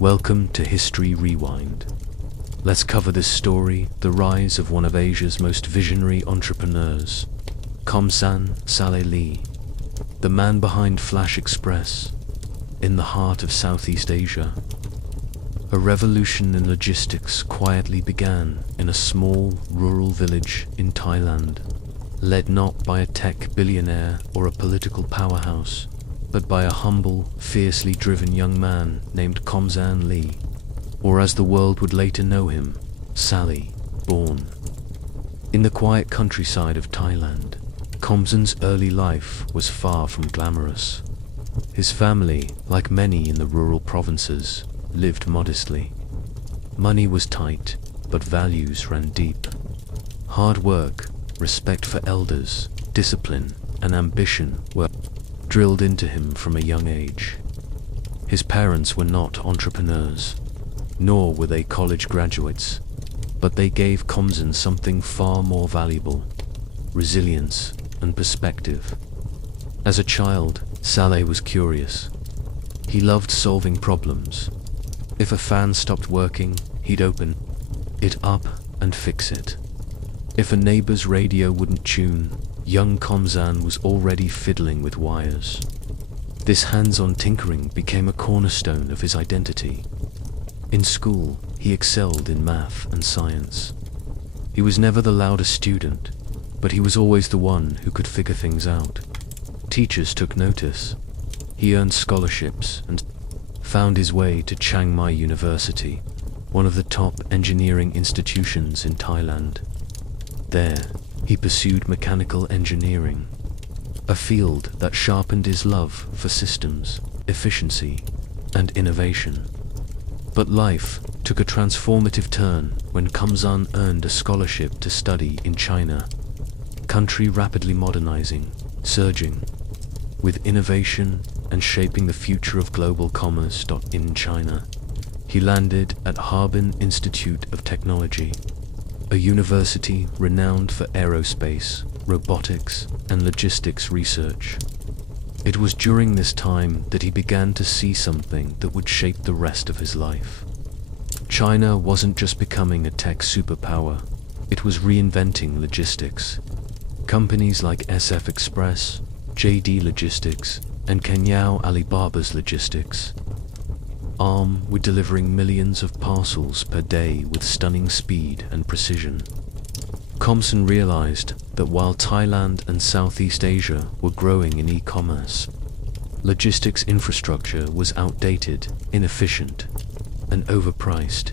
Welcome to History Rewind. Let's cover this story, the rise of one of Asia's most visionary entrepreneurs, Komsan Salee, the man behind Flash Express, in the heart of Southeast Asia. A revolution in logistics quietly began in a small, rural village in Thailand, led not by a tech billionaire or a political powerhouse, but by a humble, fiercely driven young man named Komsan Salee, or as the world would later know him, Salee, born. In the quiet countryside of Thailand, Komsan's early life was far from glamorous. His family, like many in the rural provinces, lived modestly. Money was tight, but values ran deep. Hard work, respect for elders, discipline, and ambition were drilled into him from a young age. His parents were not entrepreneurs, nor were they college graduates, but they gave Komsan something far more valuable: resilience and perspective. As a child, Salee was curious. He loved solving problems. If a fan stopped working, he'd open it up and fix it. If a neighbor's radio wouldn't tune, young Komsan was already fiddling with wires. This hands-on tinkering became a cornerstone of his identity. In school, he excelled in math and science. He was never the loudest student, but he was always the one who could figure things out. Teachers took notice. He earned scholarships and found his way to Chiang Mai University, one of the top engineering institutions in Thailand. There, he pursued mechanical engineering, a field that sharpened his love for systems, efficiency, and innovation. But life took a transformative turn when Komsan earned a scholarship to study in China, country rapidly modernizing, surging with innovation and shaping the future of global commerce. In China, he landed at Harbin Institute of Technology, a university renowned for aerospace, robotics, and logistics research. It was during this time that he began to see something that would shape the rest of his life. China wasn't just becoming a tech superpower, it was reinventing logistics. Companies like SF Express, JD Logistics, and Kenyao Alibaba's Logistics were delivering millions of parcels per day with stunning speed and precision. Komsan realized that while Thailand and Southeast Asia were growing in e-commerce, logistics infrastructure was outdated, inefficient, and overpriced.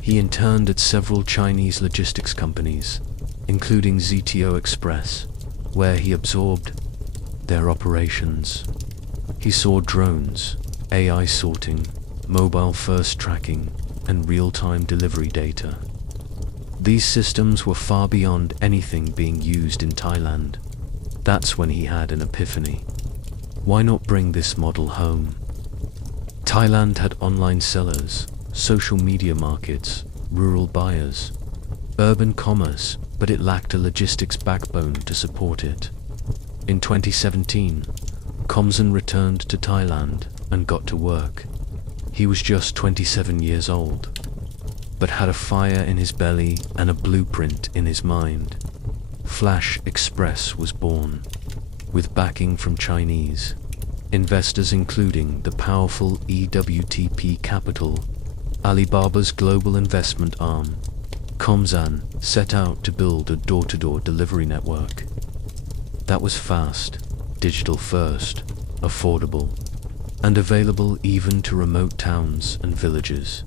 He interned at several Chinese logistics companies, including ZTO Express, where he absorbed their operations. He saw drones, AI sorting, mobile-first tracking, and real-time delivery data. These systems were far beyond anything being used in Thailand. That's when he had an epiphany. Why not bring this model home? Thailand had online sellers, social media markets, rural buyers, urban commerce, but it lacked a logistics backbone to support it. In 2017, Komsan returned to Thailand and got to work. He was just 27 years old, but had a fire in his belly and a blueprint in his mind. Flash Express was born, with backing from Chinese investors including the powerful EWTP Capital, Alibaba's global investment arm. Komsan set out to build a door-to-door delivery network that was fast, digital-first, affordable, and available even to remote towns and villages.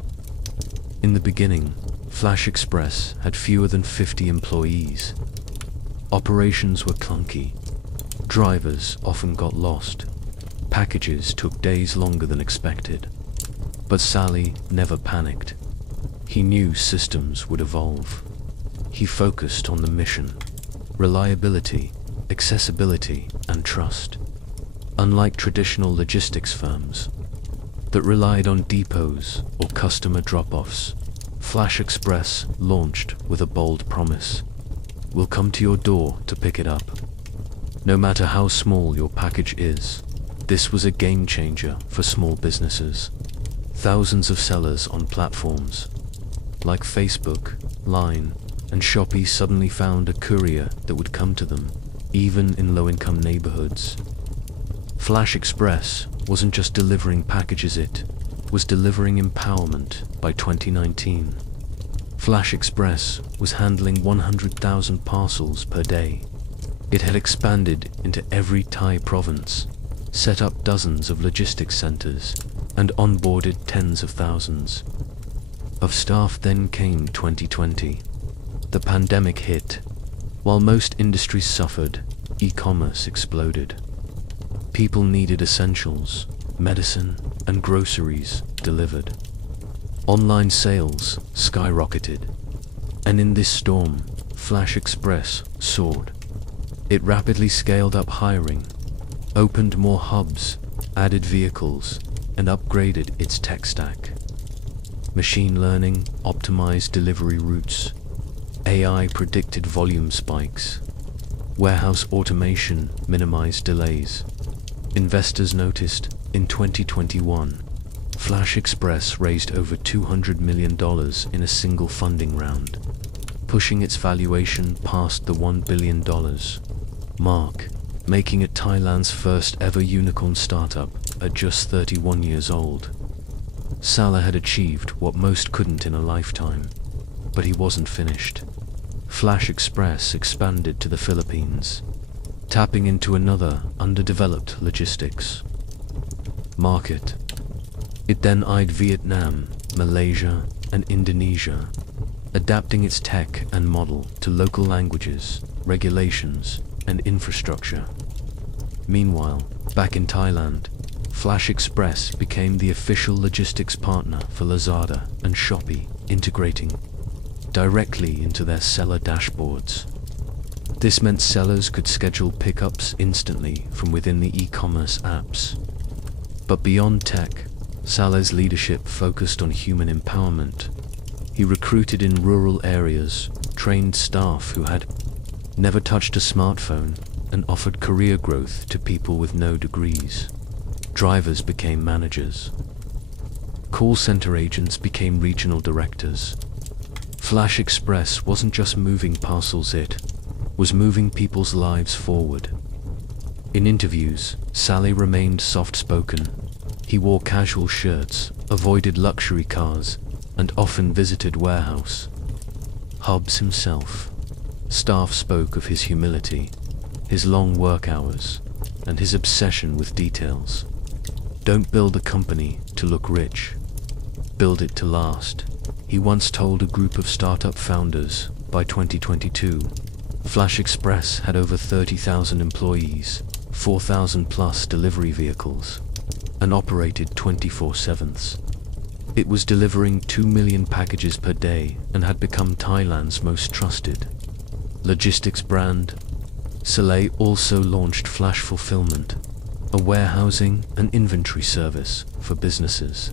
In the beginning, Flash Express had fewer than 50 employees. Operations were clunky. Drivers often got lost. Packages took days longer than expected. But Salee never panicked. He knew systems would evolve. He focused on the mission: reliability, accessibility, and trust. Unlike traditional logistics firms that relied on depots or customer drop-offs, Flash Express launched with a bold promise: we'll come to your door to pick it up. No matter how small your package is, this was a game changer for small businesses. Thousands of sellers on platforms like Facebook, Line, and Shopee suddenly found a courier that would come to them, even in low-income neighborhoods. Flash Express wasn't just delivering packages, it was delivering empowerment. By 2019, Flash Express was handling 100,000 parcels per day. It had expanded into every Thai province, set up dozens of logistics centers, and onboarded tens of thousands of staff. Then came 2020. The pandemic hit. While most industries suffered, e-commerce exploded. People needed essentials, medicine, and groceries delivered. Online sales skyrocketed. And in this storm, Flash Express soared. It rapidly scaled up hiring, opened more hubs, added vehicles, and upgraded its tech stack. Machine learning optimized delivery routes. AI predicted volume spikes. Warehouse automation minimized delays. Investors noticed. In 2021, Flash Express raised over $200 million in a single funding round, pushing its valuation past the $1 billion mark, making it Thailand's first ever unicorn startup at just 31 years old. Salah had achieved what most couldn't in a lifetime, but he wasn't finished. Flash Express expanded to the Philippines, tapping into another underdeveloped logistics market. It then eyed Vietnam, Malaysia, and Indonesia, adapting its tech and model to local languages, regulations, and infrastructure. Meanwhile, back in Thailand, Flash Express became the official logistics partner for Lazada and Shopee, integrating directly into their seller dashboards. This meant sellers could schedule pickups instantly from within the e-commerce apps. But beyond tech, Saleh's leadership focused on human empowerment. He recruited in rural areas, trained staff who had never touched a smartphone, and offered career growth to people with no degrees. Drivers became managers. Call center agents became regional directors. Flash Express wasn't just moving parcels, it was moving people's lives forward. In interviews, Salee remained soft-spoken. He wore casual shirts, avoided luxury cars, and often visited warehouse hubs himself. Staff spoke of his humility, his long work hours, and his obsession with details. Don't build a company to look rich. Build it to last, he once told a group of startup founders. By 2022, Flash Express had over 30,000 employees, 4,000 plus delivery vehicles, and operated 24/7. It was delivering 2 million packages per day and had become Thailand's most trusted logistics brand. Salee also launched Flash Fulfillment, a warehousing and inventory service for businesses.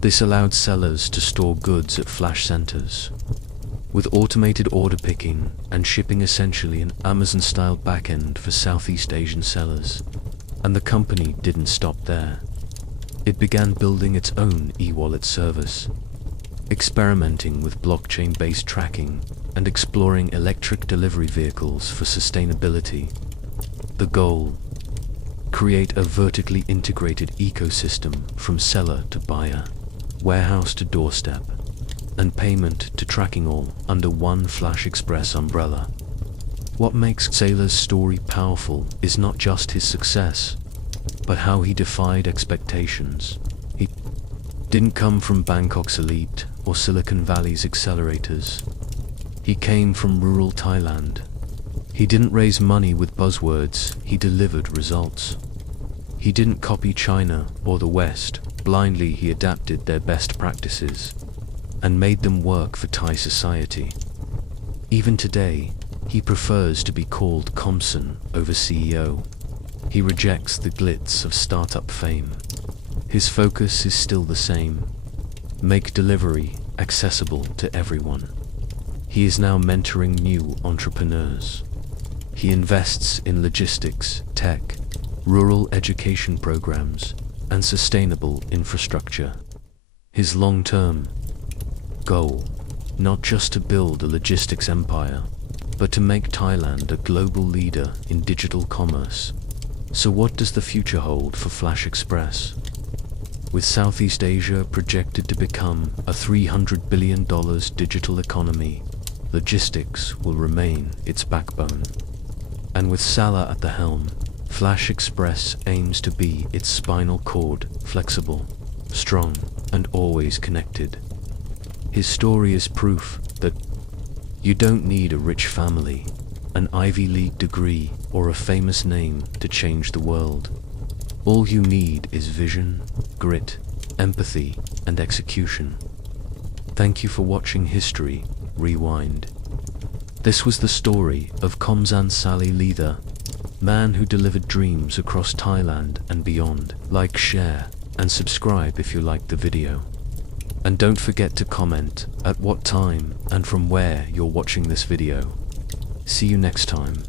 This allowed sellers to store goods at Flash centers, with automated order picking and shipping, essentially an Amazon-style backend for Southeast Asian sellers. And the company didn't stop there. It began building its own e-wallet service, experimenting with blockchain-based tracking and exploring electric delivery vehicles for sustainability. The goal: create a vertically integrated ecosystem from seller to buyer, warehouse to doorstep, and payment to tracking, all under one Flash Express umbrella. What makes Sale's story powerful is not just his success, but how he defied expectations. He didn't come from Bangkok's elite or Silicon Valley's accelerators. He came from rural Thailand. He didn't raise money with buzzwords, he delivered results. He didn't copy China or the West blindly, he adapted their best practices and made them work for Thai society. Even today, he prefers to be called Komsan over CEO. He rejects the glitz of startup fame. His focus is still the same: make delivery accessible to everyone. He is now mentoring new entrepreneurs. He invests in logistics, tech, rural education programs, and sustainable infrastructure. His long-term goal, not just to build a logistics empire, but to make Thailand a global leader in digital commerce. So what does the future hold for Flash Express? With Southeast Asia projected to become a $300 billion digital economy, logistics will remain its backbone. And with Salah at the helm, Flash Express aims to be its spinal cord, flexible, strong, and always connected. His story is proof that you don't need a rich family, an Ivy League degree, or a famous name to change the world. All you need is vision, grit, empathy, and execution. Thank you for watching History Rewind. This was the story of Komsan Salee, leader, man who delivered dreams across Thailand and beyond. Like, share, and subscribe if you liked the video. And don't forget to comment at what time and from where you're watching this video. See you next time.